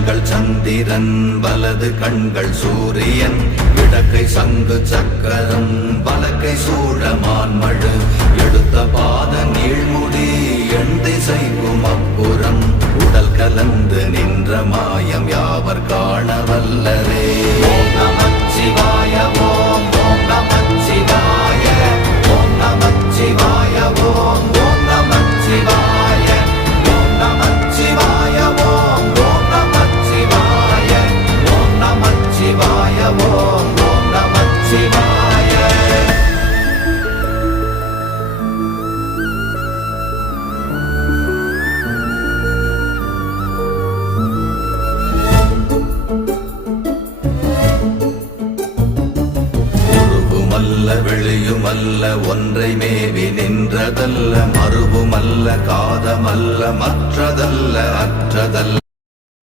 கண்கள் சந்திரன் வலது கண்கள் சூரியன் இடக்கை சங்கு சக்கரம் வலக்கை சூழமான்மழு எடுத்த பாத நீழ்முடி எண் திசைக்கும் அப்புறம் உடல் கலந்து நின்ற மாயம் யாவர் காண வல்லரே. ஓம் நமச்சிவாய ஓம் ஓம் நமச்சிவாய ஓம் நமச்சிவாய ஓம் ஓம் நமச்சிவாய ஓம் நமச்சிவாய ஓம் ஓம் நமச்சிவாய ஓம் நமச்சிவாய ஓம் ஓம் நமச்சிவாய. வெளியுமல்ல ஒன்றை மேவி நின்றதல்ல மறுவுமல்ல காதமல்ல மற்றதல்ல அற்றதல்ல